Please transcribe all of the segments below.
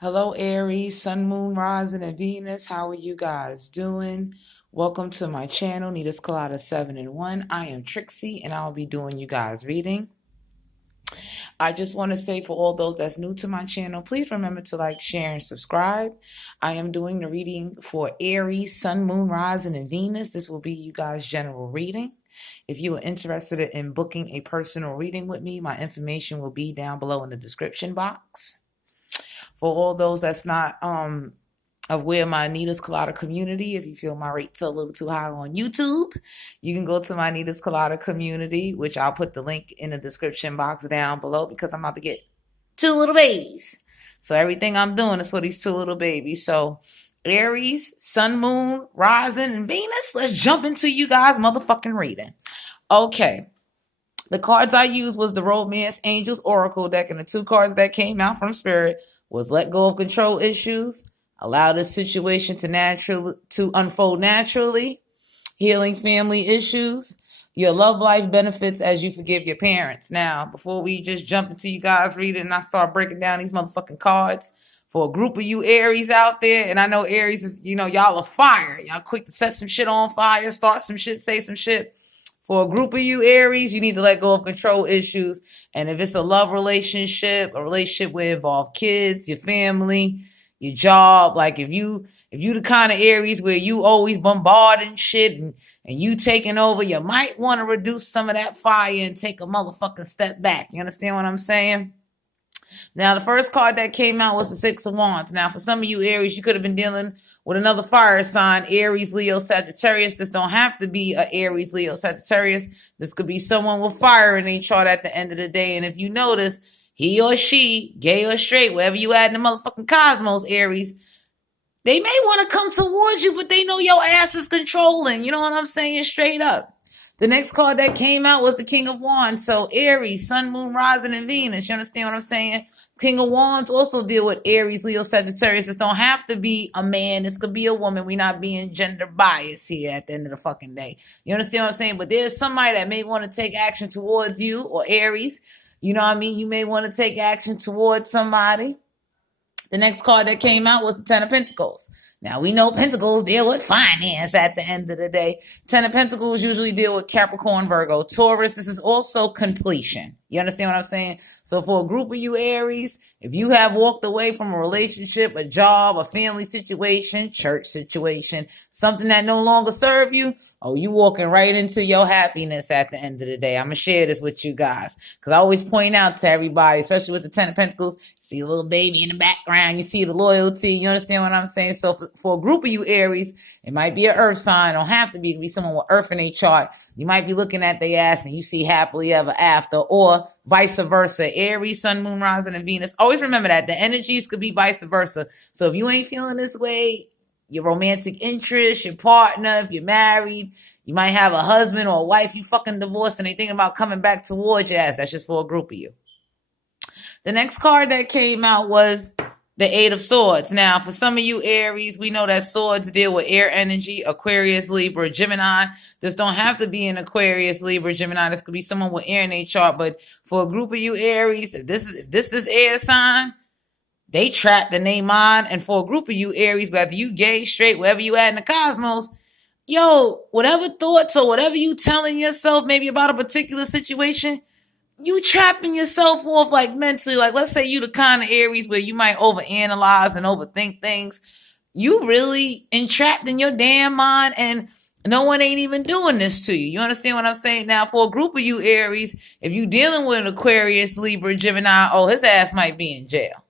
Hello, Aries, Sun, Moon, Rising, and Venus. How are you guys doing? Welcome to my channel, Nitascoladas 7 in 1. I am Trixie, and I'll be doing you guys reading. I just want to say for all those that's new to my channel, please remember to like, share, and subscribe. I am doing the reading for Aries, Sun, Moon, Rising, and Venus. This will be you guys' general reading. If you are interested in booking a personal reading with me, my information will be down below in the description box. For all those that's not aware of my Nitascoladas community, if you feel my rates are a little too high on YouTube, you can go to my Nitascoladas community, which I'll put the link in the description box down below because I'm about to get 2 little babies. So everything I'm doing is for these 2 little babies. So Aries, Sun, Moon, Rising, and Venus, let's jump into you guys' motherfucking reading. Okay. The cards I used was the Romance Angels Oracle deck, and the 2 cards that came out from Spirit was Let Go of Control Issues, Allow this situation to unfold naturally, Healing Family Issues, Your Love Life Benefits as you forgive your parents. Now, before we just jump into you guys reading and I start breaking down these motherfucking cards, for a group of you Aries out there, and I know Aries is, y'all are fire. Y'all quick to set some shit on fire, start some shit, say some shit. For a group of you Aries, you need to let go of control issues. And if it's a love relationship, a relationship where involve kids, your family, your job, like if you the kind of Aries where you always bombarding shit and you taking over, you might want to reduce some of that fire and take a motherfucking step back. You understand what I'm saying? Now, the first card that came out was the 6 of Wands. Now, for some of you Aries, you could have been dealing with another fire sign, Aries, Leo, Sagittarius. This don't have to be a Aries, Leo, Sagittarius. This could be someone with fire in their chart at the end of the day. And if you notice, he or she, gay or straight, wherever you at in the motherfucking cosmos, Aries, they may want to come towards you, but they know your ass is controlling. You know what I'm saying? Straight up. The next card that came out was the King of Wands. So Aries, Sun, Moon, Rising, and Venus. You understand what I'm saying? King of Wands also deal with Aries, Leo, Sagittarius. This don't have to be a man. This could be a woman. We're not being gender biased here at the end of the fucking day. You understand what I'm saying? But there's somebody that may want to take action towards you, or Aries. You know what I mean? You may want to take action towards somebody. The next card that came out was the 10 of Pentacles. Now, we know Pentacles deal with finance at the end of the day. 10 of Pentacles usually deal with Capricorn, Virgo, Taurus. This is also completion. You understand what I'm saying? So for a group of you Aries, if you have walked away from a relationship, a job, a family situation, church situation, something that no longer serve you, oh, you walking right into your happiness at the end of the day. I'm going to share this with you guys because I always point out to everybody, especially with the 10 of Pentacles, see a little baby in the background. You see the loyalty. You understand what I'm saying? So for a group of you Aries, it might be an earth sign. It don't have to be. It could be someone with earth in their chart. You might be looking at their ass and you see happily ever after, or vice versa. Aries, Sun, Moon, Rising, and Venus. Always remember that. The energies could be vice versa. So if you ain't feeling this way, your romantic interest, your partner, if you're married, you might have a husband or a wife you fucking divorced and they thinking about coming back towards your ass. That's just for a group of you. The next card that came out was the 8 of Swords. Now, for some of you Aries, we know that swords deal with air energy, Aquarius, Libra, Gemini. This don't have to be an Aquarius, Libra, Gemini. This could be someone with air in their chart. But for a group of you Aries, if this is air sign, they trapped in their mind. And for a group of you Aries, whether you gay, straight, wherever you at in the cosmos, yo, whatever thoughts or whatever you telling yourself maybe about a particular situation, you trapping yourself off like mentally. Like, let's say you the kind of Aries where you might overanalyze and overthink things. You really entrapped in your damn mind and no one ain't even doing this to you. You understand what I'm saying? Now, for a group of you Aries, if you dealing with an Aquarius, Libra, Gemini, oh, his ass might be in jail.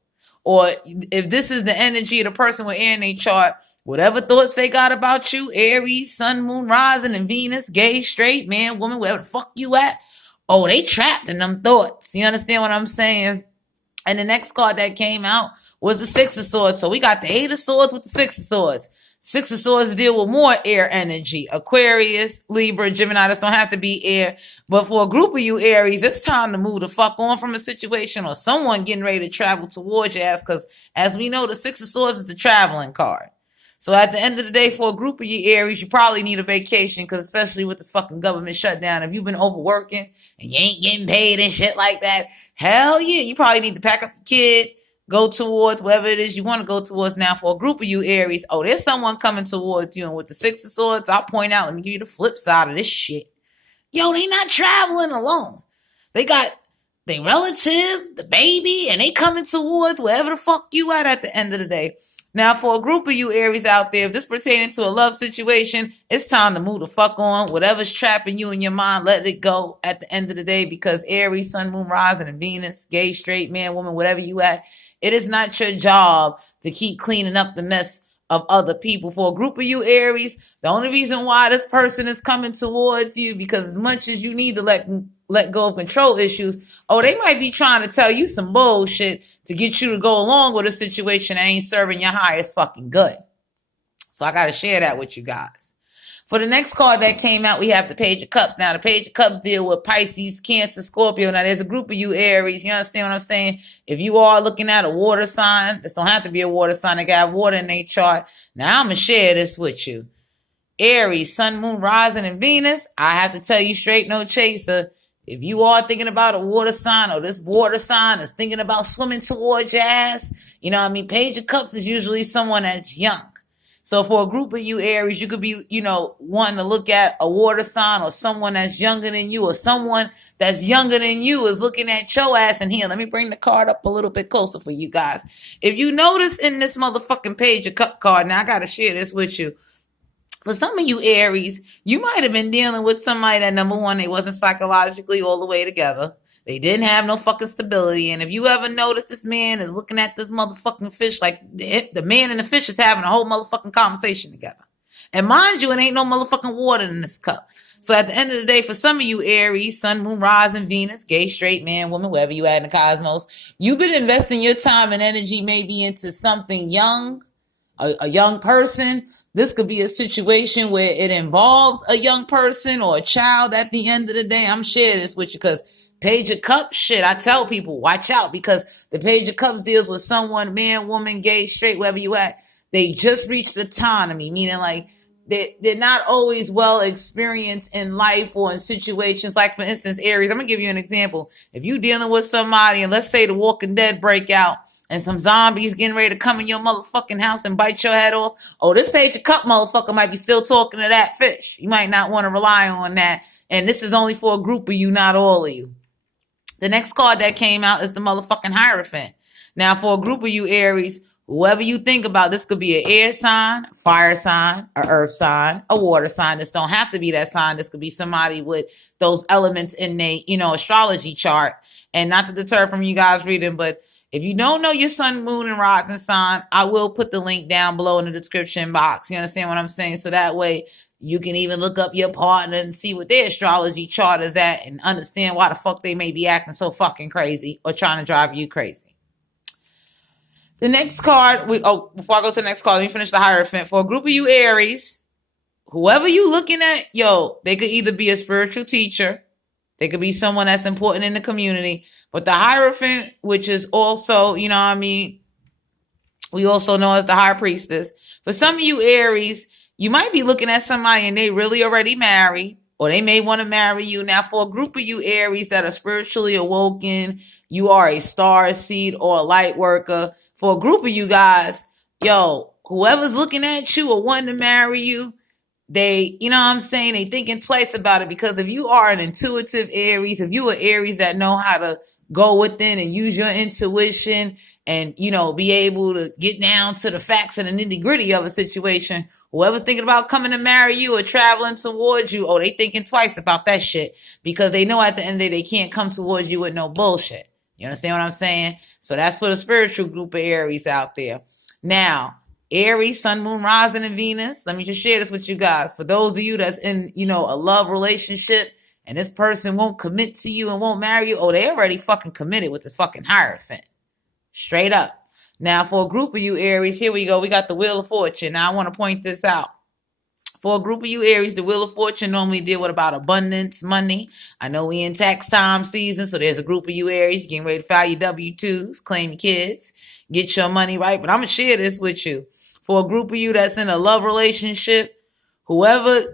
Or if this is the energy of the person with air in their chart, whatever thoughts they got about you, Aries, Sun, Moon, Rising, and Venus, gay, straight, man, woman, wherever the fuck you at, oh, they trapped in them thoughts. You understand what I'm saying? And the next card that came out was the 6 of Swords. So we got the 8 of Swords with the 6 of Swords. 6 of Swords deal with more air energy. Aquarius, Libra, Gemini. This don't have to be air. But for a group of you Aries, it's time to move the fuck on from a situation or someone getting ready to travel towards your ass. Because as we know, the 6 of Swords is the traveling card. So at the end of the day, for a group of you Aries, you probably need a vacation because especially with this fucking government shutdown, if you've been overworking and you ain't getting paid and shit like that, hell yeah, you probably need to pack up the kid, go towards wherever it is you want to go towards. Now, for a group of you Aries, there's someone coming towards you. And with the Six of Swords, I'll point out, let me give you the flip side of this shit. Yo, they not traveling alone. They got their relatives, the baby, and they coming towards wherever the fuck you at the end of the day. Now, for a group of you Aries out there, if this pertaining to a love situation, it's time to move the fuck on. Whatever's trapping you in your mind, let it go at the end of the day, because Aries, Sun, Moon, Rising, and Venus, gay, straight, man, woman, whatever you at, it is not your job to keep cleaning up the mess of other people. For a group of you Aries, the only reason why this person is coming towards you, because as much as you need to let go of control issues, they might be trying to tell you some bullshit to get you to go along with a situation that ain't serving your highest fucking good. So I got to share that with you guys. For the next card that came out, we have the Page of Cups. Now, the Page of Cups deal with Pisces, Cancer, Scorpio. Now, there's a group of you Aries. You understand what I'm saying? If you are looking at a water sign, this don't have to be a water sign. They got water in their chart. Now, I'm going to share this with you. Aries, Sun, Moon, Rising, and Venus. I have to tell you straight, no chaser. If you are thinking about a water sign, or this water sign is thinking about swimming towards your ass, Page of Cups is usually someone that's young. So for a group of you Aries, you could be, wanting to look at a water sign, or someone that's younger than you, or someone that's younger than you is looking at your ass. And here, let me bring the card up a little bit closer for you guys. If you notice in this motherfucking Page of Cup card, now I got to share this with you. For some of you Aries, you might have been dealing with somebody that, number one, they wasn't psychologically all the way together. They didn't have no fucking stability. And if you ever notice this man is looking at this motherfucking fish, like the man and the fish is having a whole motherfucking conversation together. And mind you, it ain't no motherfucking water in this cup. So at the end of the day, for some of you Aries, Sun, Moon, Rising, Venus, gay, straight, man, woman, wherever you at in the cosmos, you've been investing your time and energy maybe into something young, a young person. This could be a situation where it involves a young person or a child at the end of the day. I'm sharing this with you because Page of Cups, shit, I tell people, watch out, because the Page of Cups deals with someone, man, woman, gay, straight, wherever you at. They just reached autonomy, meaning like they're not always well experienced in life or in situations. Like, for instance, Aries, I'm going to give you an example. If you're dealing with somebody, and let's say the Walking Dead break out, and some zombies getting ready to come in your motherfucking house and bite your head off, this Page of Cup motherfucker might be still talking to that fish. You might not want to rely on that. And this is only for a group of you, not all of you. The next card that came out is the motherfucking Hierophant. Now, for a group of you Aries, whoever you think about, this could be an air sign, fire sign, an earth sign, a water sign. This don't have to be that sign. This could be somebody with those elements in their, astrology chart. And not to deter from you guys reading, but if you don't know your sun, moon, and rising sign, I will put the link down below in the description box. You understand what I'm saying? So that way you can even look up your partner and see what their astrology chart is at and understand why the fuck they may be acting so fucking crazy or trying to drive you crazy. The next card, before I go to the next card, let me finish the Hierophant. For a group of you Aries, whoever you looking at, they could either be a spiritual teacher, they could be someone that's important in the community. But the Hierophant, which is also, we also know as the High Priestess. For some of you Aries, you might be looking at somebody and they really already married, or they may want to marry you. Now, for a group of you Aries that are spiritually awoken, you are a star seed or a light worker. For a group of you guys, whoever's looking at you or wanting to marry you, they, they thinking twice about it, because if you are an intuitive Aries, if you are Aries that know how to go within and use your intuition and, be able to get down to the facts and the nitty gritty of a situation, whoever's thinking about coming to marry you or traveling towards you, they thinking twice about that shit, because they know at the end of the day they can't come towards you with no bullshit. You understand what I'm saying? So that's for the spiritual group of Aries out there. Now, Aries, Sun, Moon, Rising, and Venus. Let me just share this with you guys. For those of you that's in, a love relationship and this person won't commit to you and won't marry you, they already fucking committed with this fucking Hierophant. Straight up. Now, for a group of you Aries, here we go. We got the Wheel of Fortune. Now, I want to point this out. For a group of you Aries, the Wheel of Fortune normally deal with about abundance, money. I know we in tax time season, so there's a group of you Aries getting ready to file your W-2s, claim your kids, get your money right. But I'm going to share this with you. For a group of you that's in a love relationship, whoever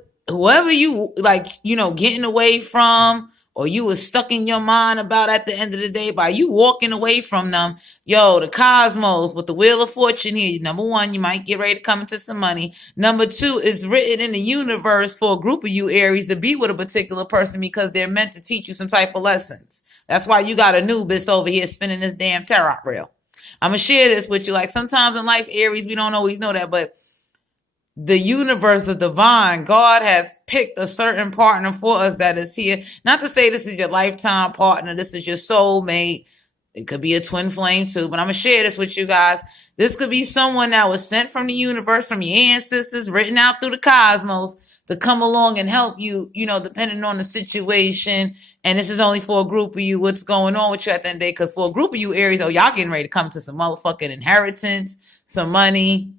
you getting away from or you was stuck in your mind about at the end of the day by you walking away from them. Yo, the cosmos with the wheel of fortune here. Number one, you might get ready to come into some money. Number two, it's written in the universe for a group of you Aries to be with a particular person because they're meant to teach you some type of lessons. That's why you got Anubis over here spinning this damn tarot reel. I'm going to share this with you. Like sometimes in life, Aries, we don't always know that, but the universe, the divine, God has picked a certain partner for us that is here. Not to say this is your lifetime partner. This is your soulmate. It could be a twin flame too, but I'm going to share this with you guys. This could be someone that was sent from the universe, from your ancestors, written out through the cosmos to come along and help you, depending on the situation. And this is only for a group of you. What's going on with you at the end of the day? Because for a group of you Aries, y'all getting ready to come to some motherfucking inheritance, some money.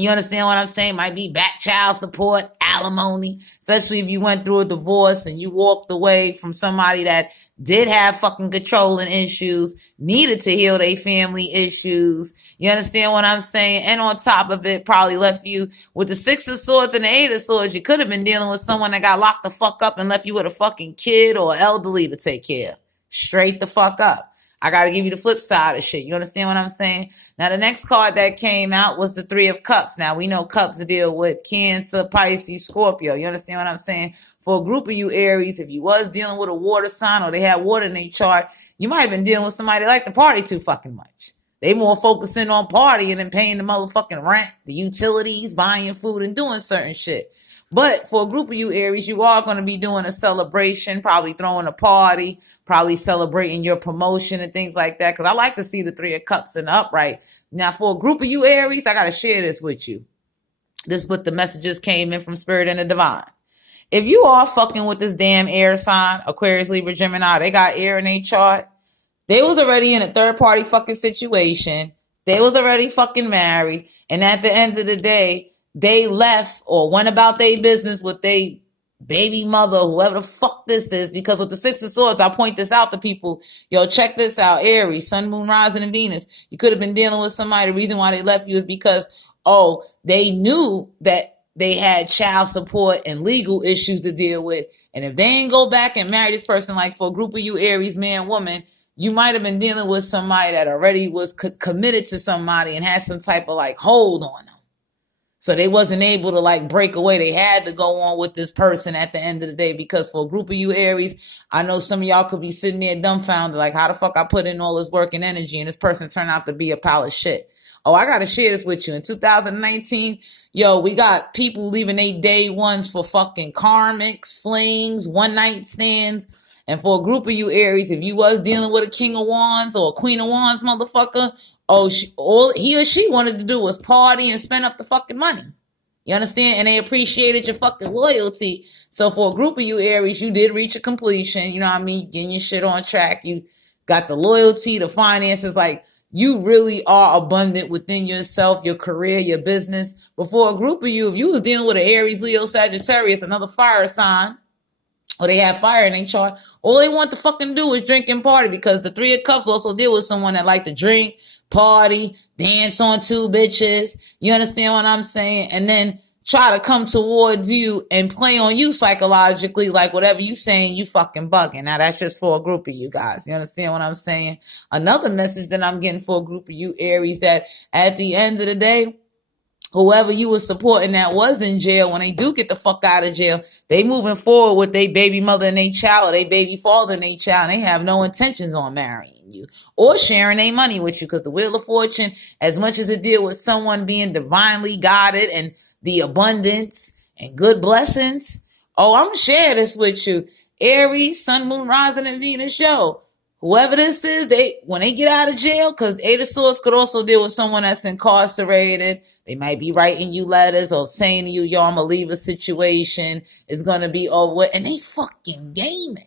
You understand what I'm saying? Might be back child support, alimony, especially if you went through a divorce and you walked away from somebody that did have fucking controlling issues, needed to heal their family issues. You understand what I'm saying? And on top of it, probably left you with the 6 of Swords and the 8 of Swords. You could have been dealing with someone that got locked the fuck up and left you with a fucking kid or elderly to take care of. Straight the fuck up. I got to give you the flip side of shit. You understand what I'm saying? Now, the next card that came out was the 3 of Cups. Now, we know Cups deal with Cancer, Pisces, Scorpio. You understand what I'm saying? For a group of you Aries, if you was dealing with a water sign or they had water in their chart, you might have been dealing with somebody that liked to party too fucking much. They more focusing on partying and paying the motherfucking rent, the utilities, buying food, and doing certain shit. But for a group of you Aries, you are going to be doing a celebration, probably throwing a party, probably celebrating your promotion and things like that. Because I like to see the 3 of Cups in the upright. Now, for a group of you Aries, I got to share this with you. This is what the messages came in from Spirit and the Divine. If you are fucking with this damn air sign, Aquarius, Libra, Gemini, they got air in their chart. They was already in a third party fucking situation. They was already fucking married. And at the end of the day, they left or went about their business with their baby mother, whoever the fuck this is, because with the 6 of Swords, I point this out to people. Yo, check this out. Aries, Sun, Moon, Rising, and Venus. You could have been dealing with somebody. The reason why they left you is because, they knew that they had child support and legal issues to deal with. And if they ain't go back and marry this person, like for a group of you Aries, man, woman, you might have been dealing with somebody that already was committed to somebody and had some type of like hold on them. So they wasn't able to like break away. They had to go on with this person at the end of the day, because for a group of you Aries, I know some of y'all could be sitting there dumbfounded, like how the fuck I put in all this work and energy and this person turned out to be a pile of shit. Oh, I got to share this with you. In 2019, we got people leaving their day ones for fucking karmics, flings, one night stands. And for a group of you Aries, if you was dealing with a King of Wands or a Queen of Wands motherfucker, all he or she wanted to do was party and spend up the fucking money. You understand? And they appreciated your fucking loyalty. So for a group of you Aries, you did reach a completion. You know what I mean? Getting your shit on track. You got the loyalty, the finances. Like, you really are abundant within yourself, your career, your business. But for a group of you, if you was dealing with an Aries, Leo, Sagittarius, another fire sign, or they have fire in their chart, all they want to fucking do is drink and party, because the 3 of Cups also deal with someone that like to drink, party, dance on 2 bitches. You understand what I'm saying? And then try to come towards you and play on you psychologically, like whatever you saying, you fucking bugging. Now that's just for a group of you guys. You understand what I'm saying? Another message that I'm getting for a group of you Aries, that at the end of the day, whoever you were supporting that was in jail, when they do get the fuck out of jail, they moving forward with their baby mother and their child, or their baby father and their child, and they have no intentions on marrying you or sharing their money with you, because the Wheel of Fortune, as much as it deal with someone being divinely guided and the abundance and good blessings, I'm going to share this with you. Aries, Sun, Moon, Rising, and Venus, whoever this is, when they get out of jail, because 8 of Swords could also deal with someone that's incarcerated. They might be writing you letters or saying to you, I'm going to leave a situation. It's going to be over. And they fucking gaming.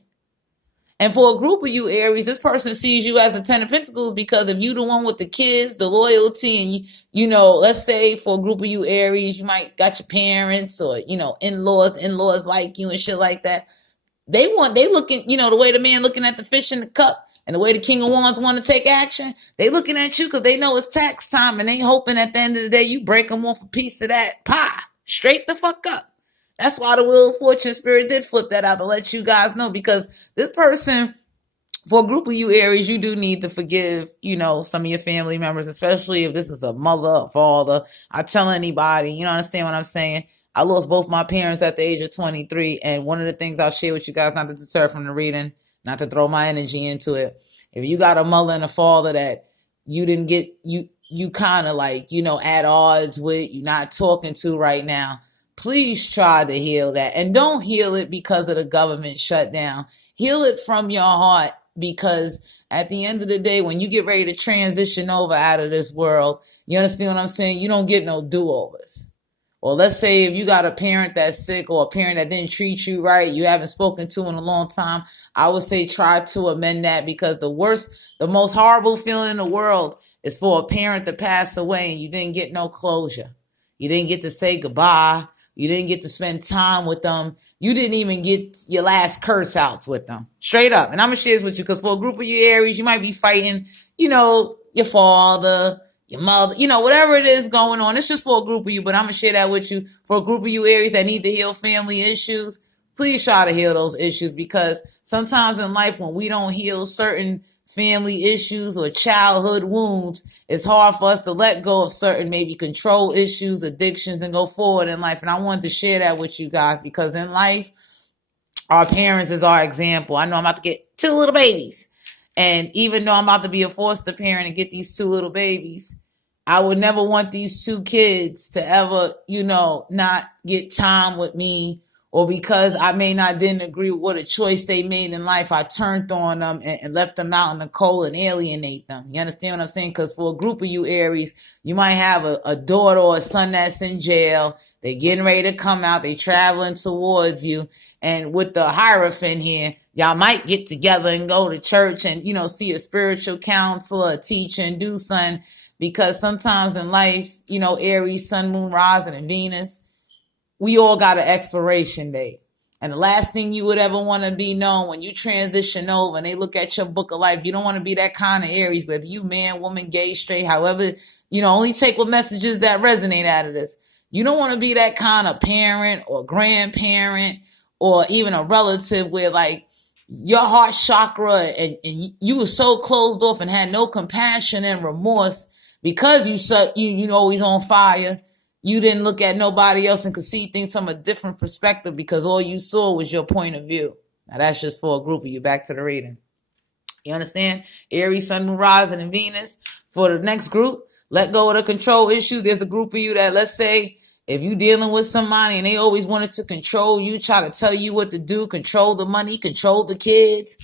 And for a group of you Aries, this person sees you as a 10 of Pentacles, because if you the one with the kids, the loyalty, and you know, let's say for a group of you Aries, you might got your parents or, in-laws like you and shit like that. They looking, the way the man looking at the fish in the cup and the way the King of Wands want to take action, they looking at you because they know it's tax time, and they hoping at the end of the day you break them off a piece of that pie. Straight the fuck up. That's why the Wheel of Fortune Spirit did flip that out to let you guys know, because this person, for a group of you Aries, you do need to forgive, some of your family members, especially if this is a mother, a father. I tell anybody, understand what I'm saying? I lost both my parents at the age of 23. And one of the things I'll share with you guys, not to deter from the reading, not to throw my energy into it. If you got a mother and a father that you didn't get, you kind of at odds with, you're not talking to right now, please try to heal that. And don't heal it because of the government shutdown. Heal it from your heart, because at the end of the day, when you get ready to transition over out of this world, you understand what I'm saying? You don't get no do-overs. Or let's say if you got a parent that's sick, or a parent that didn't treat you right, you haven't spoken to in a long time, I would say try to amend that, because the most horrible feeling in the world is for a parent to pass away and you didn't get no closure. You didn't get to say goodbye. You didn't get to spend time with them. You didn't even get your last curse outs with them. Straight up. And I'm going to share this with you, because for a group of you Aries, you might be fighting, your father, your mother, whatever it is going on. It's just for a group of you, but I'm going to share that with you. For a group of you Aries that need to heal family issues, please try to heal those issues, because sometimes in life, when we don't heal certain family issues or childhood wounds, it's hard for us to let go of certain maybe control issues, addictions, and go forward in life. And I wanted to share that with you guys, because in life, our parents is our example. I know I'm about to get 2 little babies. And even though I'm about to be a foster parent and get these 2 little babies, I would never want these 2 kids to ever, not get time with me, or because I didn't agree with what a choice they made in life, I turned on them and left them out in the cold and alienate them. You understand what I'm saying? Because for a group of you Aries, you might have a daughter or a son that's in jail. They getting ready to come out. They traveling towards you. And with the Hierophant here, y'all might get together and go to church and, see a spiritual counselor, a teacher, and do something. Because sometimes in life, Aries, Sun, Moon, Rising, and Venus, we all got an expiration date. And the last thing you would ever want to be known when you transition over and they look at your book of life, you don't want to be that kind of Aries, whether you man, woman, gay, straight, however, only take what messages that resonate out of this. You don't want to be that kind of parent or grandparent or even a relative where your heart chakra and you were so closed off and had no compassion and remorse because you always on fire. You didn't look at nobody else and could see things from a different perspective because all you saw was your point of view. Now that's just for a group of you. Back to the reading. You understand? Aries, Sun, Moon, Rising, and Venus. For the next group, let go of the control issues. There's a group of you that, let's say, if you're dealing with somebody and they always wanted to control you, try to tell you what to do, control the money, control the kids,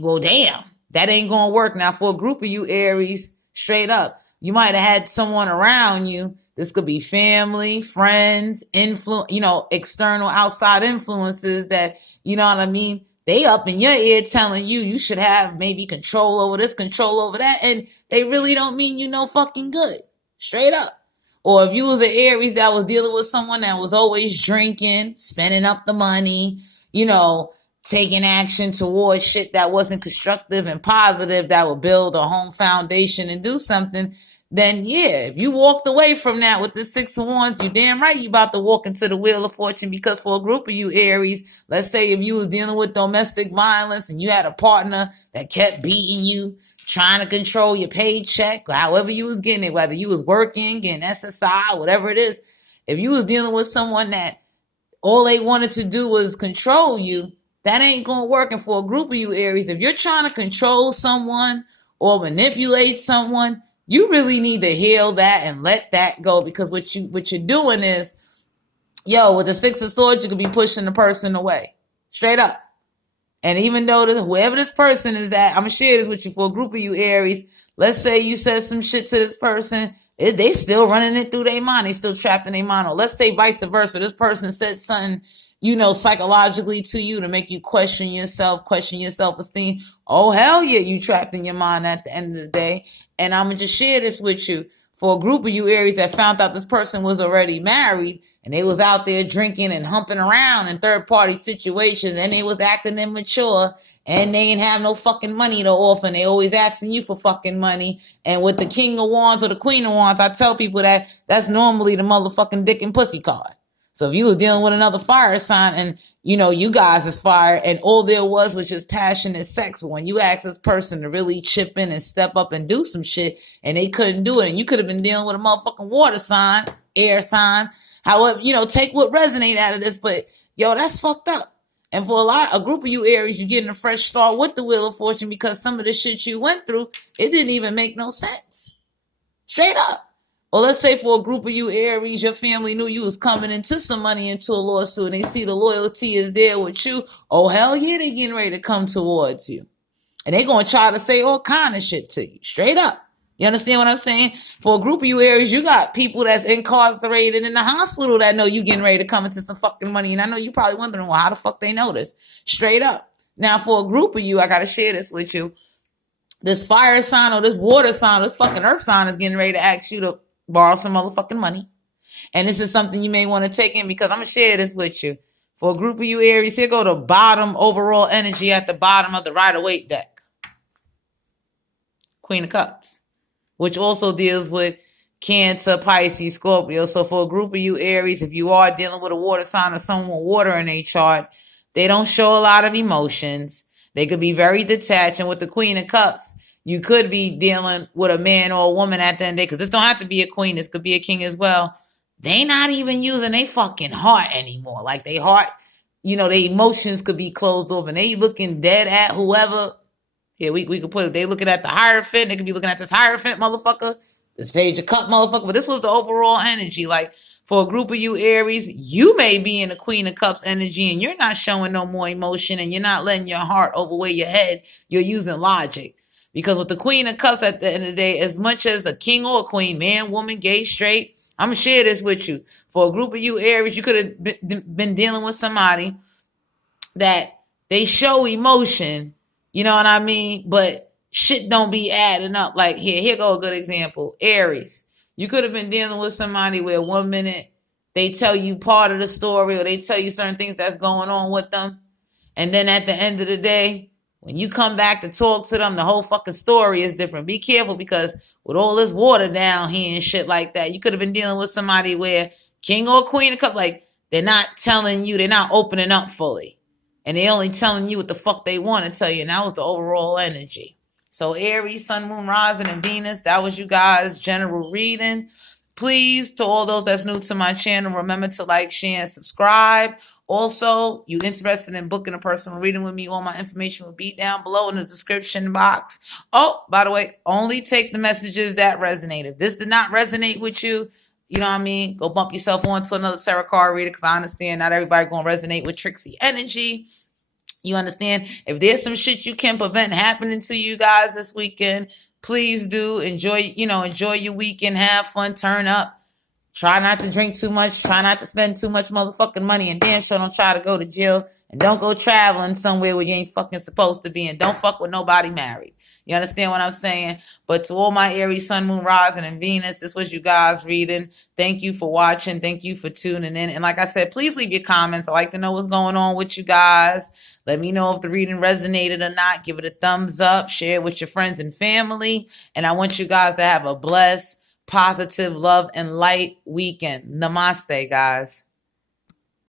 well, damn, that ain't going to work. Now, for a group of you Aries, straight up, you might have had someone around you. This could be family, friends, external, outside influences that, you know what I mean? They up in your ear telling you should have maybe control over this, control over that. And they really don't mean fucking good. Straight up. Or if you was an Aries that was dealing with someone that was always drinking, spending up the money, taking action towards shit that wasn't constructive and positive that would build a home foundation and do something, then yeah, if you walked away from that with the 6 of Wands, you damn right you about to walk into the Wheel of Fortune. Because for a group of you Aries, let's say if you was dealing with domestic violence and you had a partner that kept beating you, trying to control your paycheck, or however you was getting it, whether you was working, getting SSI, whatever it is, if you was dealing with someone that all they wanted to do was control you, that ain't going to work. And for a group of you Aries, if you're trying to control someone or manipulate someone, you really need to heal that and let that go, because what you're doing is, with the 6 of Swords, you could be pushing the person away. Straight up. And even though whoever this person is that, I'm going to share this with you for a group of you Aries. Let's say you said some shit to this person. They still running it through their mind. They still trapped in their mind. Or let's say vice versa. This person said something, psychologically to you to make you question yourself, question your self-esteem. Oh, hell yeah, you trapped in your mind at the end of the day. And I'm going to just share this with you for a group of you Aries that found out this person was already married and they was out there drinking and humping around in third-party situations and they was acting immature and they ain't have no fucking money to offer and they always asking you for fucking money. And with the King of Wands or the Queen of Wands, I tell people that that's normally the motherfucking dick and pussy card. So if you was dealing with another fire sign and, you guys is fire and all there was just passionate sex, but when you ask this person to really chip in and step up and do some shit and they couldn't do it, and you could have been dealing with a motherfucking water sign, air sign, however, take what resonate out of this, but that's fucked up. And for a group of you Aries, you're getting a fresh start with the Wheel of Fortune because some of the shit you went through, it didn't even make no sense. Straight up. Or let's say for a group of you Aries, your family knew you was coming into some money into a lawsuit and they see the loyalty is there with you. Oh, hell yeah, they getting ready to come towards you. And they going to try to say all kind of shit to you. Straight up. You understand what I'm saying? For a group of you Aries, you got people that's incarcerated in the hospital that know you getting ready to come into some fucking money. And I know you probably wondering, well, how the fuck they know this? Straight up. Now, for a group of you, I got to share this with you. This fire sign or this water sign or this fucking earth sign is getting ready to ask you to borrow some motherfucking money. And this is something you may want to take in because I'm going to share this with you. For a group of you Aries, here go the bottom overall energy at the bottom of the Rider-Waite deck. Queen of Cups, which also deals with Cancer, Pisces, Scorpio. So for a group of you Aries, if you are dealing with a water sign or someone with water in their chart, they don't show a lot of emotions. They could be very detached. And with the Queen of Cups, you could be dealing with a man or a woman at the end of the day, because this don't have to be a queen. This could be a king as well. They not even using their fucking heart anymore. Like they heart, their emotions could be closed off and they looking dead at whoever. Yeah, we could put it. They looking at the Hierophant. They could be looking at this Hierophant motherfucker, this Page of Cup motherfucker. But this was the overall energy. Like for a group of you Aries, you may be in the Queen of Cups energy and you're not showing no more emotion and you're not letting your heart overweigh your head. You're using logic. Because with the Queen of Cups at the end of the day, as much as a king or a queen, man, woman, gay, straight, I'm going to share this with you. For a group of you Aries, you could have been dealing with somebody that they show emotion, you know what I mean? But shit don't be adding up. Like here go a good example. Aries, you could have been dealing with somebody where 1 minute they tell you part of the story or they tell you certain things that's going on with them. And then at the end of the day, when you come back to talk to them, the whole fucking story is different. Be careful because with all this water down here and shit like that, you could have been dealing with somebody where king or queen of cups, like they're not telling you, they're not opening up fully. And they're only telling you what the fuck they want to tell you. And that was the overall energy. So Aries, Sun, Moon, Rising, and Venus, that was you guys' general reading. Please, to all those that's new to my channel, remember to like, share, and subscribe. Also, you interested in booking a personal reading with me, all my information will be down below in the description box. Oh, by the way, only take the messages that resonate. If this did not resonate with you, you know what I mean? Go bump yourself onto another tarot card reader because I understand not everybody going to resonate with Trixie energy. You understand? If there's some shit you can prevent happening to you guys this weekend, please do. Enjoy your weekend. Have fun. Turn up. Try not to drink too much. Try not to spend too much motherfucking money. And damn sure don't try to go to jail. And don't go traveling somewhere where you ain't fucking supposed to be. And don't fuck with nobody married. You understand what I'm saying? But to all my Aries, Sun, Moon, Rising, and Venus, this was you guys reading. Thank you for watching. Thank you for tuning in. And like I said, please leave your comments. I like to know what's going on with you guys. Let me know if the reading resonated or not. Give it a thumbs up. Share it with your friends and family. And I want you guys to have a blessed, positive, love, and light weekend. Namaste, guys.